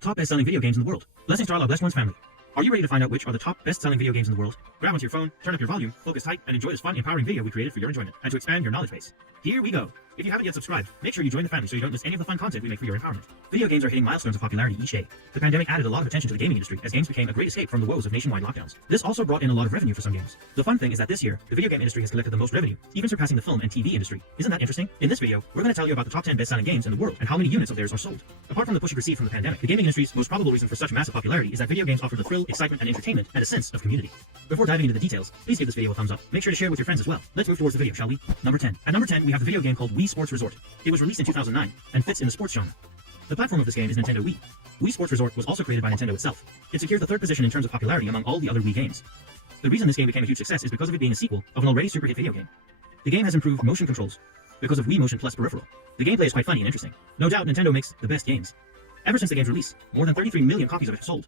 Top best-selling video games in the world. Blessings to our blessed one's family. Are you ready to find out which are the top best-selling video games in the world? Grab onto your phone, turn up your volume, focus tight, and enjoy this fun, empowering video we created for your enjoyment and to expand your knowledge base. Here we go. If you haven't yet subscribed, make sure you join the family so you don't miss any of the fun content we make for your empowerment. Video games are hitting milestones of popularity each day. The pandemic added a lot of attention to the gaming industry as games became a great escape from the woes of nationwide lockdowns. This also brought in a lot of revenue for some games. The fun thing is that this year, the video game industry has collected the most revenue, even surpassing the film and TV industry. Isn't that interesting? In this video, we're going to tell you about the top 10 best-selling games in the world and how many units of theirs are sold. Apart from the push it received from the pandemic, the gaming industry's most probable reason for such massive popularity is that video games offer the thrill, excitement, and entertainment and a sense of community. Before diving into the details, please give this video a thumbs up. Make sure to share with your friends as well. Let's move towards the video, shall we? Number 10. At number 10, we have the video game called Wii Sports Resort. It was released in 2009 and fits in the sports genre. The platform of this game is Nintendo Wii. Wii Sports Resort was also created by Nintendo itself. It secured the third position in terms of popularity among all the other Wii games. The reason this game became a huge success is because of it being a sequel of an already super hit video game. The game has improved motion controls because of Wii Motion Plus peripheral. The gameplay is quite funny and interesting. No doubt Nintendo makes the best games. Ever since the game's release, more than 33 million copies of it have sold.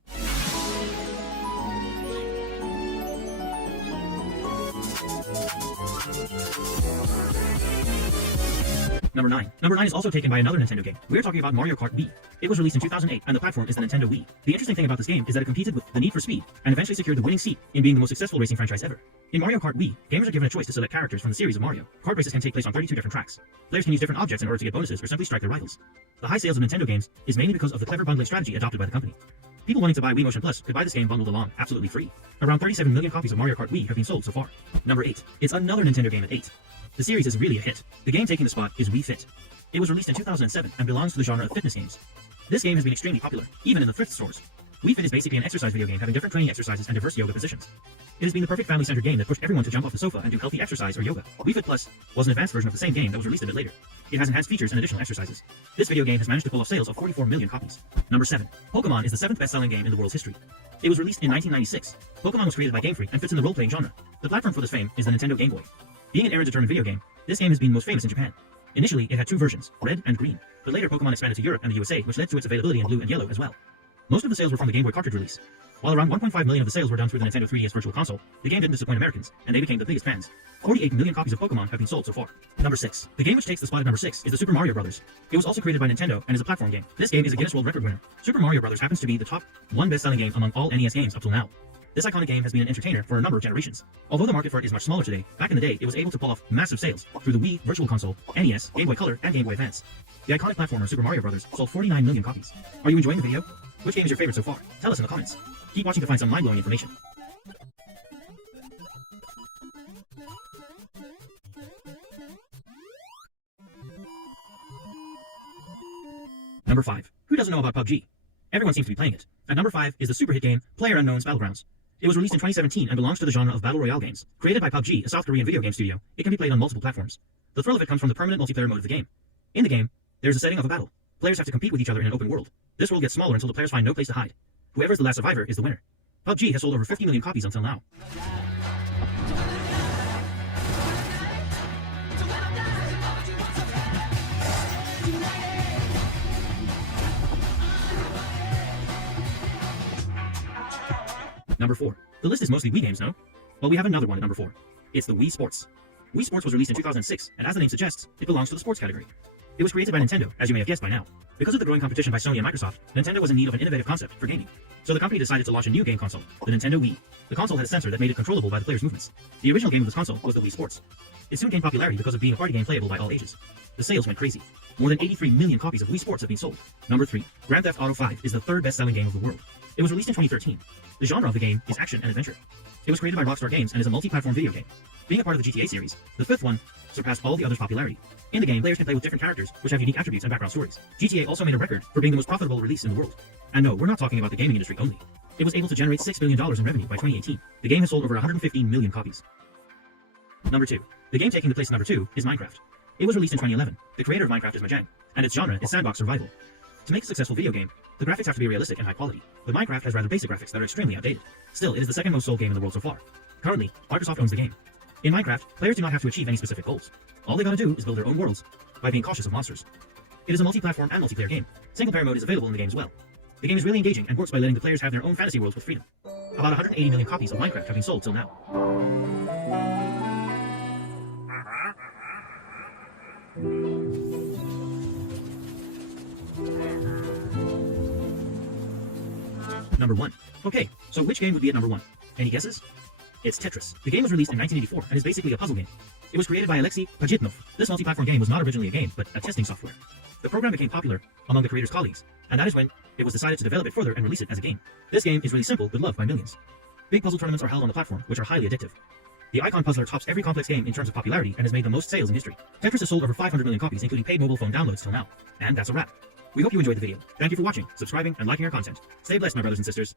Number 9. Number 9 is also taken by another Nintendo game. We're talking about Mario Kart Wii. It was released in 2008, and the platform is the Nintendo Wii. The interesting thing about this game is that it competed with the Need for Speed, and eventually secured the winning seat in being the most successful racing franchise ever. In Mario Kart Wii, gamers are given a choice to select characters from the series of Mario. Kart races can take place on 32 different tracks. Players can use different objects in order to get bonuses or simply strike their rivals. The high sales of Nintendo games is mainly because of the clever bundling strategy adopted by the company. People wanting to buy Wii Motion Plus could buy this game bundled along, absolutely free. Around 37 million copies of Mario Kart Wii have been sold so far. Number 8. It's another Nintendo game at 8. The series is really a hit. The game taking the spot is Wii Fit. It was released in 2007 and belongs to the genre of fitness games. This game has been extremely popular, even in the thrift stores. Wii Fit is basically an exercise video game having different training exercises and diverse yoga positions. It has been the perfect family-centered game that pushed everyone to jump off the sofa and do healthy exercise or yoga. Wii Fit Plus was an advanced version of the same game that was released a bit later. It has enhanced features and additional exercises. This video game has managed to pull off sales of 44 million copies. Number 7. Pokemon is the 7th best-selling game in the world's history. It was released in 1996. Pokemon was created by Game Freak and fits in the role-playing genre. The platform for this fame is the Nintendo Game Boy. Being an era-determined video game, this game has been most famous in Japan. Initially, it had two versions, red and green, but later Pokemon expanded to Europe and the USA, which led to its availability in blue and yellow as well. Most of the sales were from the Game Boy cartridge release. While around 1.5 million of the sales were done through the Nintendo 3DS Virtual Console, the game didn't disappoint Americans, and they became the biggest fans. 48 million copies of Pokemon have been sold so far. Number 6. The game which takes the spot at number 6 is the Super Mario Bros. It was also created by Nintendo and is a platform game. This game is a Guinness World Record winner. Super Mario Bros. Happens to be the top 1 best-selling game among all NES games up till now. This iconic game has been an entertainer for a number of generations. Although the market for it is much smaller today, back in the day it was able to pull off massive sales through the Wii Virtual Console, NES, Game Boy Color, and Game Boy Advance. The iconic platformer Super Mario Bros. Sold 49 million copies. Are you enjoying the video? Which game is your favorite so far? Tell us in the comments. Keep watching to find some mind-blowing information. Number 5. Who doesn't know about PUBG? Everyone seems to be playing it. At number 5 is the super hit game PlayerUnknown's Battlegrounds. It was released in 2017 and belongs to the genre of Battle Royale games. Created by PUBG, a South Korean video game studio, it can be played on multiple platforms. The thrill of it comes from the permanent multiplayer mode of the game. In the game, there's a setting of a battle. Players have to compete with each other in an open world. This world gets smaller until the players find no place to hide. Whoever is the last survivor is the winner. PUBG has sold over 50 million copies until now. Number 4. The list is mostly Wii games, no? Well, we have another one at number 4. It's the Wii Sports. Wii Sports was released in 2006, and as the name suggests, it belongs to the sports category. It was created by Nintendo, as you may have guessed by now. Because of the growing competition by Sony and Microsoft, Nintendo was in need of an innovative concept for gaming. So the company decided to launch a new game console, the Nintendo Wii. The console had a sensor that made it controllable by the player's movements. The original game of this console was the Wii Sports. It soon gained popularity because of being a party game playable by all ages. The sales went crazy. More than 83 million copies of Wii Sports have been sold. Number 3. Grand Theft Auto 5 is the 3rd best-selling game of the world. It was released in 2013. The genre of the game is action and adventure. It was created by Rockstar Games and is a multi-platform video game. Being a part of the GTA series, the 5th one surpassed all the others' popularity. In the game, players can play with different characters, which have unique attributes and background stories. GTA also made a record for being the most profitable release in the world. And no, we're not talking about the gaming industry only. It was able to generate $6 billion in revenue by 2018. The game has sold over 115 million copies. Number 2. The game taking the place at number 2 is Minecraft. It was released in 2011. The creator of Minecraft is Mojang, and its genre is sandbox survival. To make a successful video game, the graphics have to be realistic and high quality, but Minecraft has rather basic graphics that are extremely outdated. Still, it is the second most sold game in the world so far. Currently, Microsoft owns the game. In Minecraft, players do not have to achieve any specific goals. All they gotta do is build their own worlds by being cautious of monsters. It is a multi-platform and multiplayer game. Single-player mode is available in the game as well. The game is really engaging and works by letting the players have their own fantasy worlds with freedom. About 180 million copies of Minecraft have been sold till now. number 1. Okay, so which game would be at number 1? Any guesses? It's Tetris. The game was released in 1984 and is basically a puzzle game. It was created by Alexei Pajitnov. This multi-platform game was not originally a game, but a testing software. The program became popular among the creator's colleagues, and that is when it was decided to develop it further and release it as a game. This game is really simple but loved by millions. Big puzzle tournaments are held on the platform, which are highly addictive. The Icon Puzzler tops every complex game in terms of popularity and has made the most sales in history. Tetris has sold over 500 million copies, including paid mobile phone downloads till now. And that's a wrap. We hope you enjoyed the video. Thank you for watching, subscribing, and liking our content. Stay blessed, my brothers and sisters.